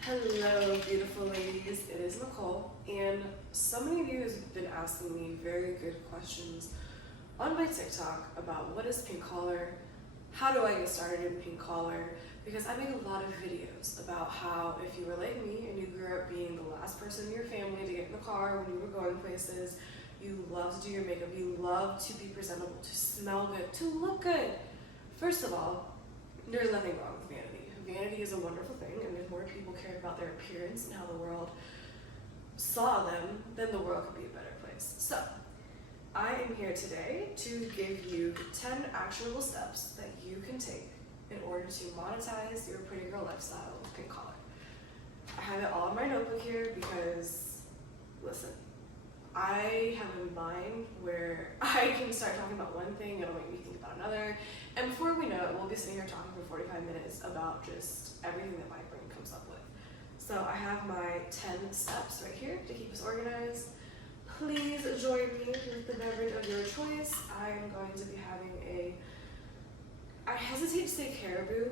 Hello, beautiful ladies. It is Nicole, and so many of you have been asking me very good questions on my TikTok about what is pink collar, how do I get started in pink collar, because I make a lot of videos about how if you were like me and you grew up being the last person in your family to get in the car when you were going places, you love to do your makeup, you love to be presentable, to smell good, to look good. First of all, there's nothing wrong with vanity. Vanity is a wonderful thing, and if more people cared about their appearance and how the world saw them, then the world could be a better place. So, I am here today to give you 10 actionable steps that you can take in order to monetize your pretty girl lifestyle with pink collar. I have it all in my notebook here because, listen, I have a mind where I can start talking about one thing, it'll make me think about another, and before we know it, we'll be sitting here talking for 45 minutes about just everything that my brain comes up with. So I have my 10 steps right here to keep us organized. Please join me with the beverage of your choice. I'm going to be having I hesitate to say caribou,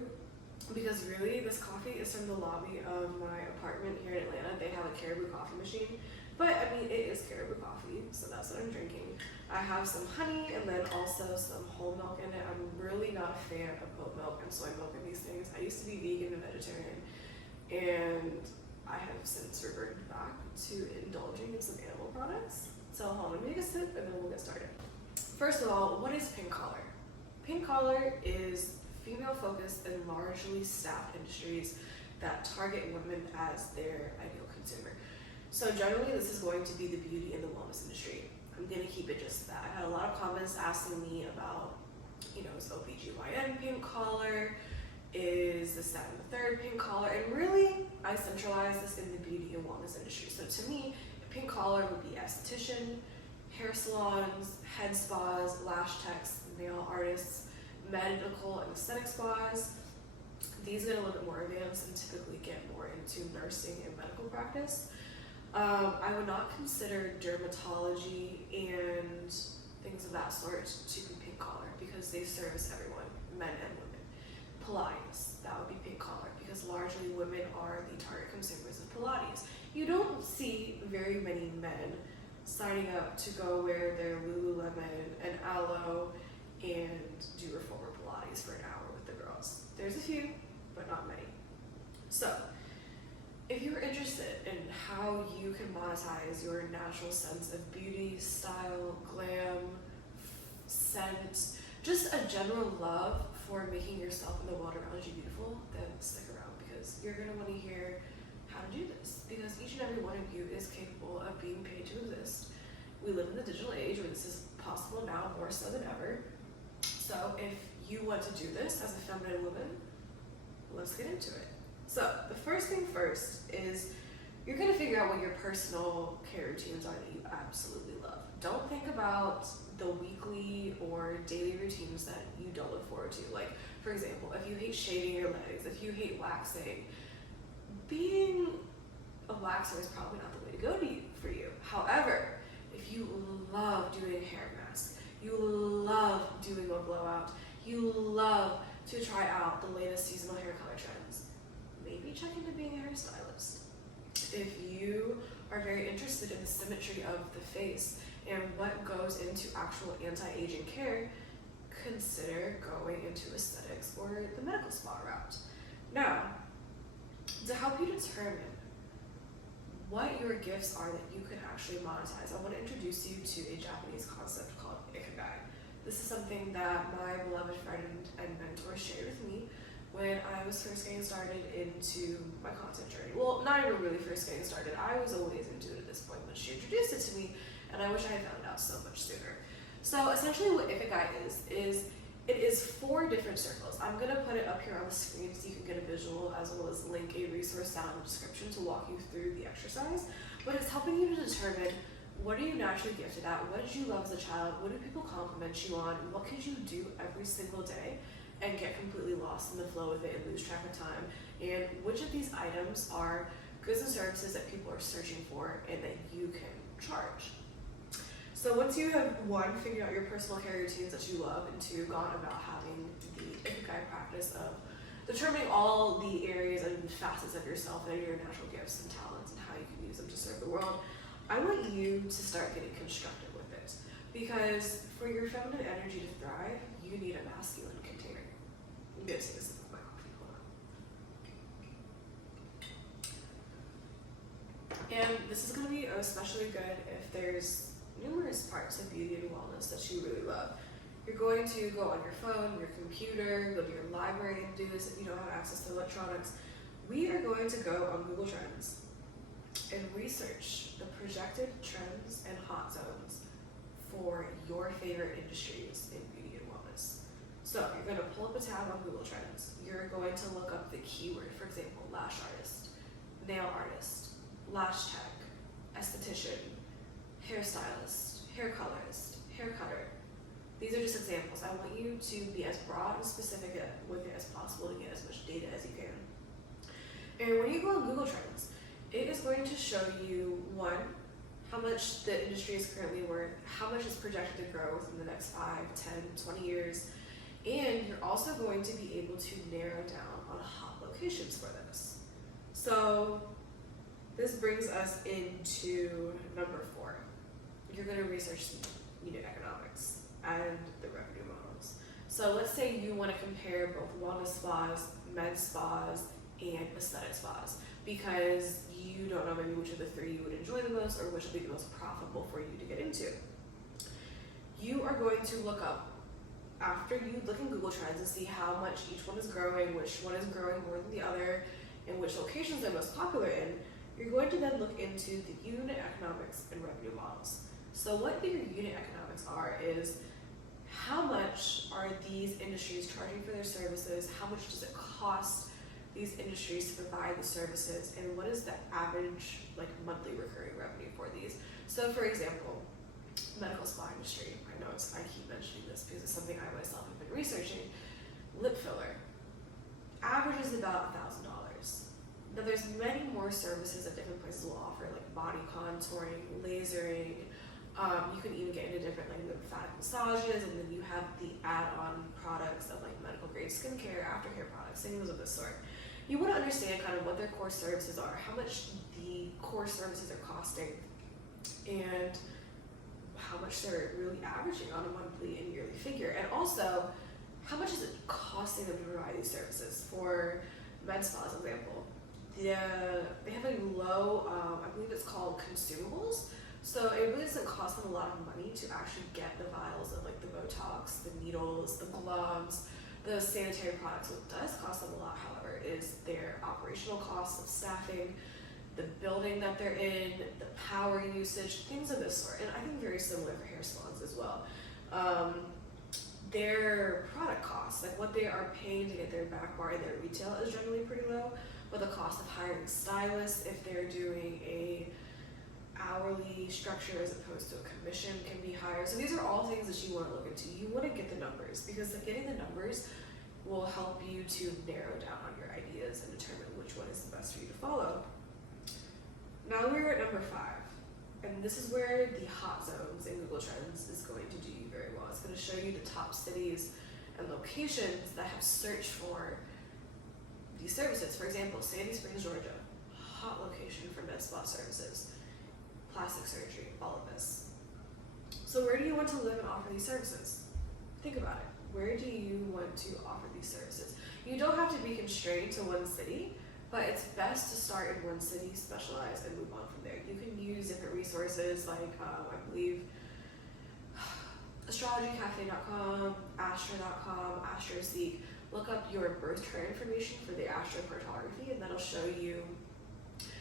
because really this coffee is from the lobby of my apartment here in Atlanta. They have a caribou coffee machine. But I mean, it is caribou coffee, so that's what I'm drinking. I have some honey and then also some whole milk in it. I'm really not a fan of oat milk and soy milk in these things. I used to be vegan and vegetarian, and I have since reverted back to indulging in some animal products. So hold on, let me take a sip and then we'll get started. First of all, what is pink collar? Pink collar is female-focused and largely staffed industries that target women as their ideal consumer. So generally, this is going to be the beauty and the wellness industry. I'm going to keep it just that. I had a lot of comments asking me about, is OBGYN pink collar, is this, that, and the third pink collar, and really, I centralize this in the beauty and wellness industry. So to me, a pink collar would be esthetician, hair salons, head spas, lash techs, nail artists, medical and aesthetic spas. These get a little bit more advanced and typically get more into nursing and medical practice. I would not consider dermatology and things of that sort to be pink collar because they service everyone, men and women. Pilates, that would be pink collar because largely women are the target consumers of Pilates. You don't see very many men signing up to go wear their Lululemon and Aloe and do reformer Pilates for an hour with the girls. There's a few, but not many. So, if you're interested in how you can monetize your natural sense of beauty, style, glam, scent, just a general love for making yourself and the world around you beautiful, then stick around because you're going to want to hear how to do this because each and every one of you is capable of being paid to exist. We live in the digital age where this is possible now more so than ever. So if you want to do this as a feminine woman, let's get into it. So the first thing first is you're going to figure out what your personal care routines are that you absolutely love. Don't think about the weekly or daily routines that you don't look forward to. Like, for example, if you hate shaving your legs, if you hate waxing, being a waxer is probably not the way to go for you. However, if you love doing a hair mask, you love doing a blowout, you love to try out the latest seasonal hair color trends, maybe check into being a hairstylist. If you are very interested in the symmetry of the face and what goes into actual anti-aging care, consider going into aesthetics or the medical spa route. Now, to help you determine what your gifts are that you can actually monetize, I want to introduce you to a Japanese concept called ikigai. This is something that my beloved friend and mentor shared with me when I was first getting started into my content journey. Well, not even really first getting started. I was always into it at this point, but she introduced it to me, and I wish I had found out so much sooner. So essentially what ikigai is it is 4 different circles. I'm gonna put it up here on the screen so you can get a visual as well as link a resource down in the description to walk you through the exercise. But it's helping you to determine what are you naturally gifted at, what did you love as a child, what do people compliment you on, what could you do every single day and get completely lost in the flow of it and lose track of time, and which of these items are goods and services that people are searching for and that you can charge. So once you have 1, figured out your personal care routines that you love, and 2, gone about having the ikigai practice of determining all the areas and facets of yourself and your natural gifts and talents and how you can use them to serve the world, I want you to start getting constructive with it. Because for your feminine energy to thrive, you need a masculine container. I'm gonna take a sip of my coffee, hold on. And this is gonna be especially good if there's numerous parts of beauty and wellness that you really love. You're going to go on your phone, your computer, go to your library and do this if you don't have access to electronics. We are going to go on Google Trends and research the projected trends and hot zones for your favorite industries in beauty and wellness. So you're going to pull up a tab on Google Trends. You're going to look up the keyword, for example, lash artist, nail artist, lash tech, esthetician, hairstylist, hair colorist, hair cutter. These are just examples. I want you to be as broad and specific with it as possible to get as much data as you can. And when you go on Google Trends, it is going to show you, one, how much the industry is currently worth, how much is projected to grow within the next 5, 10, 20 years, and you're also going to be able to narrow down on hot locations for this. So this brings us into number 4. You're going to research the unit economics and the revenue models. So let's say you want to compare both wellness spas, med spas, and aesthetic spas, because you don't know maybe which of the 3 you would enjoy the most or which will be the most profitable for you to get into. You are going to look up, after you look in Google Trends and see how much each one is growing, which one is growing more than the other, and which locations they're most popular in, you're going to then look into the unit economics and revenue models. So what your unit economics are is, how much are these industries charging for their services? How much does it cost these industries to provide the services? And what is the average monthly recurring revenue for these? So for example, medical spa industry. I keep mentioning this because it's something I myself have been researching. Lip filler. Average is about $1,000. Now there's many more services that different places will offer, like body contouring, lasering. You can even get into different lymphatic massages, and then you have the add-on products of medical grade skincare, aftercare products, things of this sort. You want to understand kind of what their core services are, how much the core services are costing, and how much they're really averaging on a monthly and yearly figure. And also, how much is it costing them to provide these services? For med spas, example, they have a low, I believe it's called consumables. So it really doesn't cost them a lot of money to actually get the vials of the Botox, the needles, the gloves, the sanitary products. What does cost them a lot, however, is their operational costs of staffing, the building that they're in, the power usage, things of this sort. And I think very similar for hair salons as well. Their product costs, what they are paying to get their back bar and their retail is generally pretty low, but the cost of hiring stylists, if they're doing a hourly structure as opposed to a commission, can be higher. So these are all things that you want to look into. You want to get the numbers, because getting the numbers will help you to narrow down on your ideas and determine which one is the best for you to follow. Now we're at number 5, and this is where the hot zones in Google Trends is going to do you very well. It's going to show you the top cities and locations that have searched for these services. For example, Sandy Springs, Georgia, hot location for med spa services, plastic surgery, all of this. So where do you want to live and offer these services? Think about it. Where do you want to offer these services? You don't have to be constrained to one city, but it's best to start in one city, specialize, and move on from there. You can use different resources I believe astrologycafe.com, astra.com, AstroSeek. Look up your birth chart information for the astrocartography, and that'll show you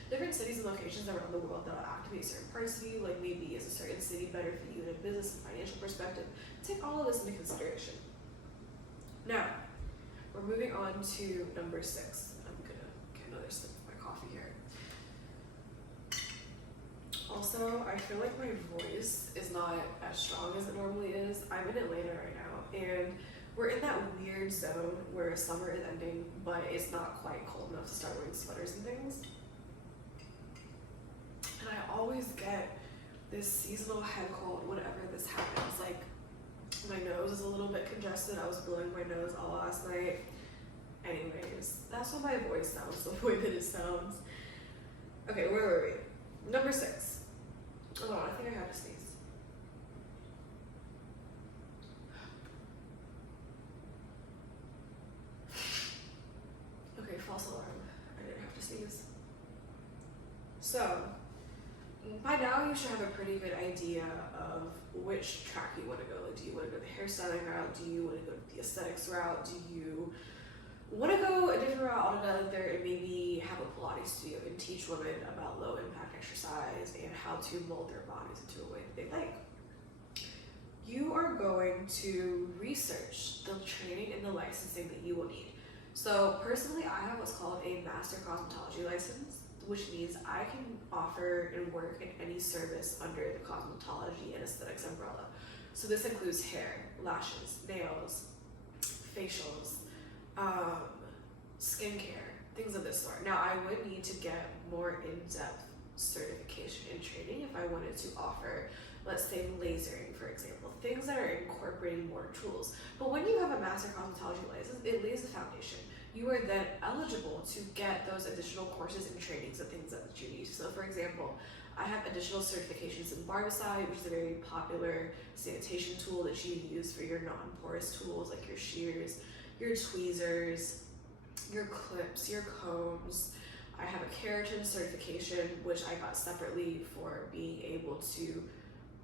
different cities and locations around the world that'll activate certain parts of you, maybe is a certain city better for you in a business and financial perspective. Take all of this into consideration. Now, we're moving on to number 6. I'm gonna get another sip of my coffee here. Also, I feel like my voice is not as strong as it normally is. I'm in Atlanta right now, and we're in that weird zone where summer is ending, but it's not quite cold enough to start wearing sweaters and things. And I always get this seasonal head cold whenever this happens. My nose is a little bit congested. I was blowing my nose all last night, Anyways, that's why my voice sounds the way that it sounds. Okay, where were we? Number 6. Hold on, I think I have to sneeze. Okay, false alarm. I didn't have to sneeze. So, by now you should have a pretty good idea of which track you want to go. Like, do you want to go the hairstyling route? Do you want to go the aesthetics route? Do you want to go a different route altogether and maybe have a Pilates studio and teach women about low impact exercise and how to mold their bodies into a way that they like? You are going to research the training and the licensing that you will need. So personally, I have what's called a master cosmetology license, which means I can offer and work in any service under the cosmetology and aesthetics umbrella. So this includes hair, lashes, nails, facials, skincare, things of this sort. Now, I would need to get more in-depth certification and training if I wanted to offer, let's say, lasering, for example, things that are incorporating more tools. But when you have a master cosmetology license, it lays the foundation. You are then eligible to get those additional courses and trainings and things that you need. So, for example, I have additional certifications in barbicide, which is a very popular sanitation tool that you use for your non-porous tools like your shears, your tweezers, your clips, your combs. I have a keratin certification, which I got separately for being able to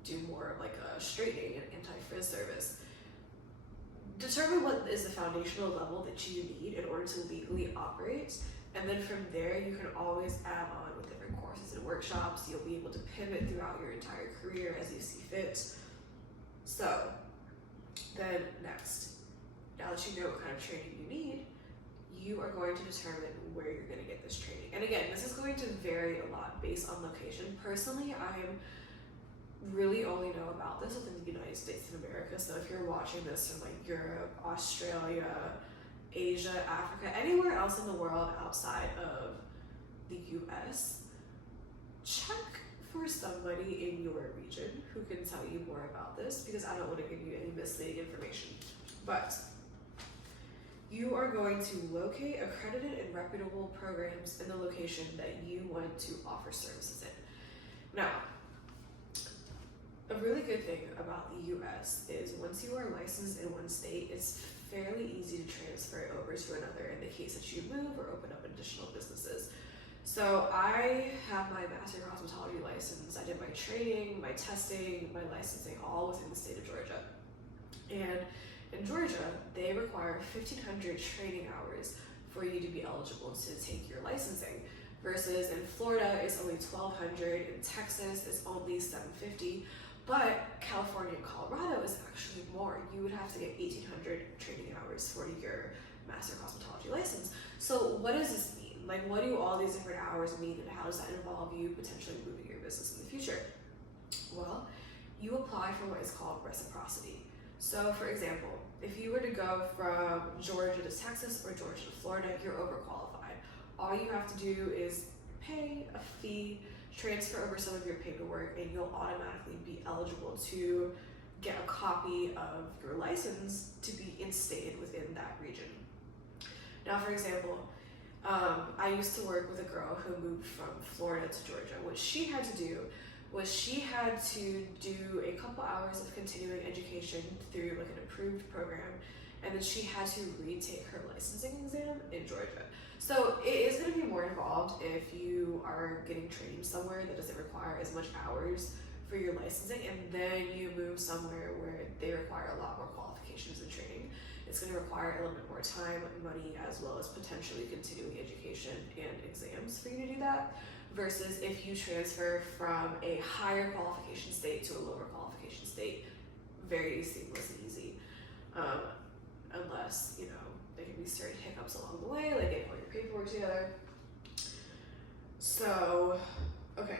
do more of like a straightening and anti-frizz service. Determine what is the foundational level that you need in order to legally operate, and then from there you can always add on with different courses and workshops. You'll be able to pivot throughout your entire career as you see fit. So then next, now that you know what kind of training you need, you are going to determine where you're going to get this training. And again, this is going to vary a lot based on location. Personally, I'm really only know about this within the United States of America. So if you're watching this from like Europe, Australia, Asia, Africa, anywhere else in the world outside of the US, check for somebody in your region who can tell you more about this, because I don't want to give you any misleading information. But you are going to locate accredited and reputable programs in the location that you want to offer services in. Now, a really good thing about the US is once you are licensed in one state, it's fairly easy to transfer over to another in the case that you move or open up additional businesses. So I have my master cosmetology license. I did my training, my testing, my licensing all within the state of Georgia. And in Georgia, they require 1,500 training hours for you to be eligible to take your licensing, versus in Florida it's only 1,200, in Texas it's only 750. But California and Colorado is actually more. You would have to get 1,800 training hours for your master cosmetology license. So what does this mean? Like, what do all these different hours mean, and how does that involve you potentially moving your business in the future? Well, you apply for what is called reciprocity. So for example, if you were to go from Georgia to Texas or Georgia to Florida, you're overqualified. All you have to do is pay a fee, transfer over some of your paperwork, and you'll automatically be eligible to get a copy of your license to be instated within that region. Now, for example, I used to work with a girl who moved from Florida to Georgia. What she had to do was she had to do a couple hours of continuing education through like an approved program, and then she had to retake her licensing exam in Georgia. So it is going to be more involved if you are getting trained somewhere that doesn't require as much hours for your licensing, and then you move somewhere where they require a lot more qualifications and training. It's going to require a little bit more time, money, as well as potentially continuing education and exams for you to do that, versus if you transfer from a higher qualification state to a lower qualification state, very seamless and easy, unless, you know, there can be certain hiccups along the way, like getting all your paperwork together. So, okay,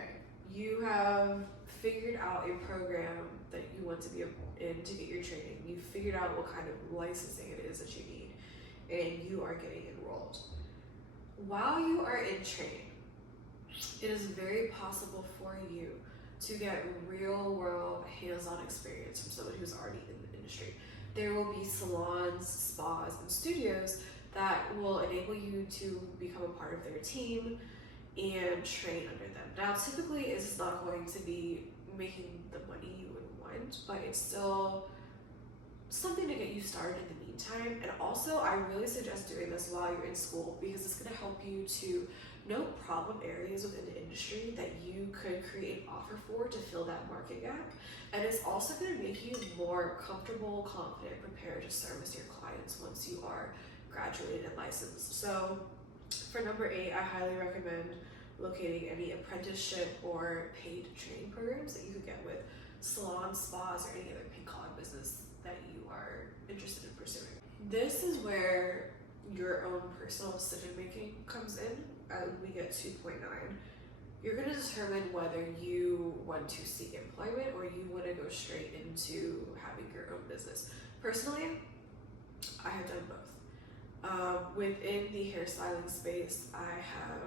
you have figured out a program that you want to be in to get your training. You figured out what kind of licensing it is that you need, and you are getting enrolled. While you are in training, it is very possible for you to get real world hands-on experience from someone who's already in the industry. There will be salons, spas, and studios that will enable you to become a part of their team and train under them. Now, typically, it's not going to be making the money you would want, but it's still something to get you started in the meantime. And also, I really suggest doing this while you're in school because it's going to help you to know problem areas within the industry that you could create an offer for to fill that market gap. And it's also going to make you more comfortable, confident, prepared to service your clients once you are graduated and licensed. So for number 8, I highly recommend locating any apprenticeship or paid training programs that you could get with salons, spas, or any other pink collar business that you are interested in pursuing. This is where your own personal decision making comes in. We get 2.9. You're going to determine whether you want to seek employment or you want to go straight into having your own business. Personally, I have done both. Within the hairstyling space, I have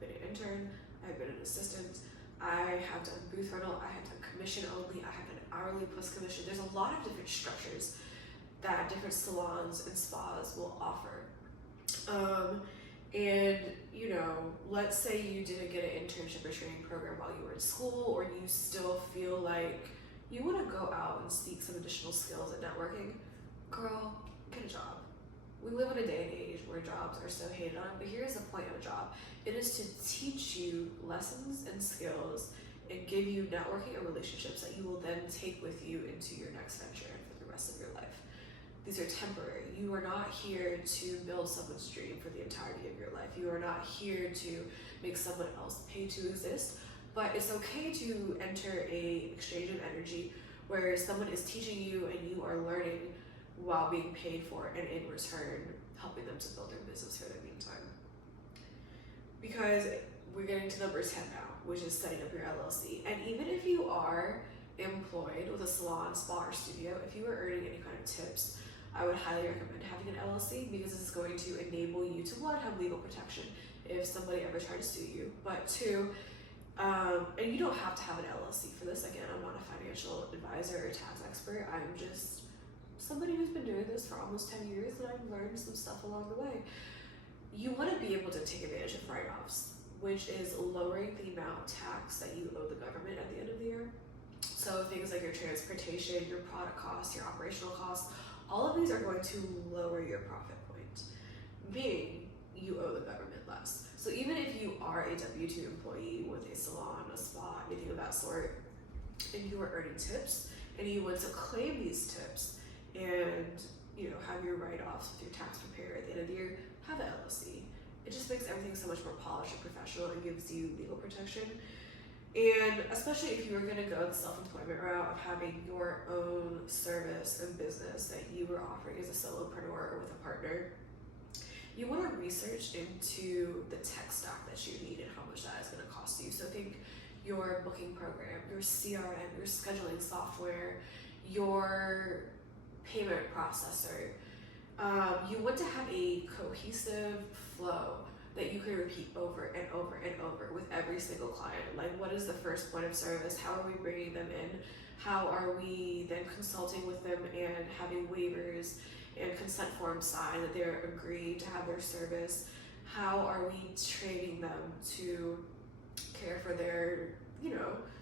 been an intern, I've been an assistant, I have done booth rental, I have done commission only, I have done hourly plus commission. There's a lot of different structures that different salons and spas will offer. And you know, let's say you didn't get an internship or training program while you were in school, or you still feel like you want to go out and seek some additional skills at networking. Girl, get a job. We live in a day and age where jobs are so hated on, but here's the point of a job. It is to teach you lessons and skills and give you networking and relationships that you will then take with you into your next venture and for the rest of your life. These are temporary. You are not here to build someone's dream for the entirety of your life. You are not here to make someone else pay to exist, but it's okay to enter a exchange of energy where someone is teaching you and you are learning while being paid for it, and in return helping them to build their business for the meantime. Because we're getting to number 10 now, which is setting up your LLC. And even if you are employed with a salon, spa, or studio, if you are earning any kind of tips, I would highly recommend having an LLC because this is going to enable you to, one, have legal protection if somebody ever tried to sue you, but two, and you don't have to have an LLC for this. Again, I'm not a financial advisor or tax expert. I'm just somebody who's been doing this for almost 10 years and I've learned some stuff along the way. You want to be able to take advantage of write-offs, which is lowering the amount of tax that you owe the government at the end of the year. So things like your transportation, your product costs, your operational costs, all of these are going to lower your profit point, meaning you owe the government less. So even if you are a W-2 employee with a salon, a spa, anything of that sort, and you are earning tips and you want to claim these tips and have your write-offs with your tax preparer at the end of the year, have an LLC. It just makes everything so much more polished and professional and gives you legal protection. And especially if you were going to go the self-employment route of having your own service and business that you were offering as a solopreneur or with a partner, you want to research into the tech stack that you need and how much that is going to cost you. So think your booking program, your CRM, your scheduling software, your payment processor. You want to have a cohesive flow that you can repeat over and over and over with every single client. Like, what is the first point of service? How are we bringing them in? How are we then consulting with them and having waivers and consent forms signed that they're agreed to have their service? How are we training them to care for their,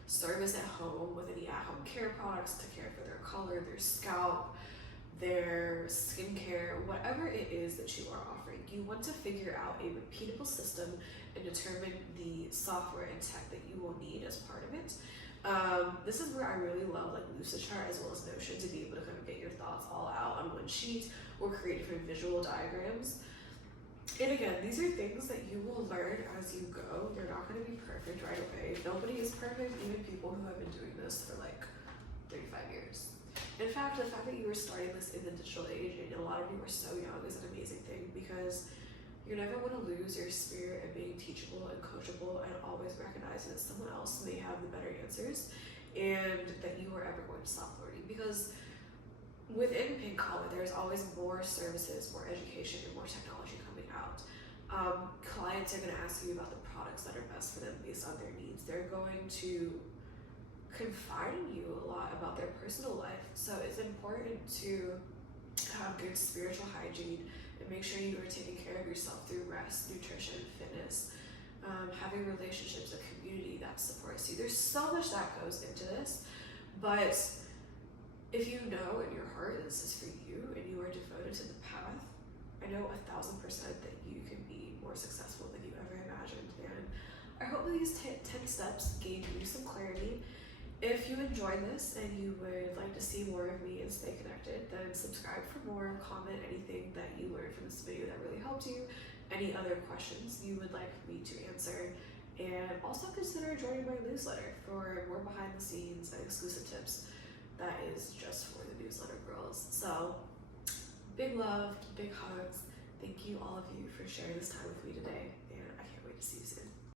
service at home with any at-home care products, to care for their color, their scalp, their skincare, whatever it is that you are offering. You want to figure out a repeatable system and determine the software and tech that you will need as part of it. This is where I really love Lucidchart as well as Notion to be able to kind of get your thoughts all out on one sheet or create different visual diagrams. And again, these are things that you will learn as you go. You're not going to be perfect right away. Nobody is perfect, even people who have been doing this for 35 years. In fact, the fact that you were starting this in the digital age and a lot of you are so young is an amazing thing, because you're never going to lose your spirit of being teachable and coachable and always recognizing that someone else may have the better answers and that you are ever going to stop learning. Because within pink collar, there's always more services, more education, and more technology coming out. Clients are going to ask you about the products that are best for them based on their needs. They're going to confide in you a lot about their personal life. So it's important to have good spiritual hygiene and make sure you are taking care of yourself through rest, nutrition, fitness, having relationships, a community that supports you. There's so much that goes into this, but if you know in your heart this is for you and you are devoted to the path, I know 1,000% that you can be more successful than you ever imagined. And I hope that these 10 steps gave you some clarity. If you enjoyed this and you would like to see more of me and stay connected, then subscribe for more, comment anything that you learned from this video that really helped you, any other questions you would like me to answer, and also consider joining my newsletter for more behind the scenes and exclusive tips. That is just for the newsletter girls. So big love, big hugs. Thank you all of you for sharing this time with me today, and I can't wait to see you soon.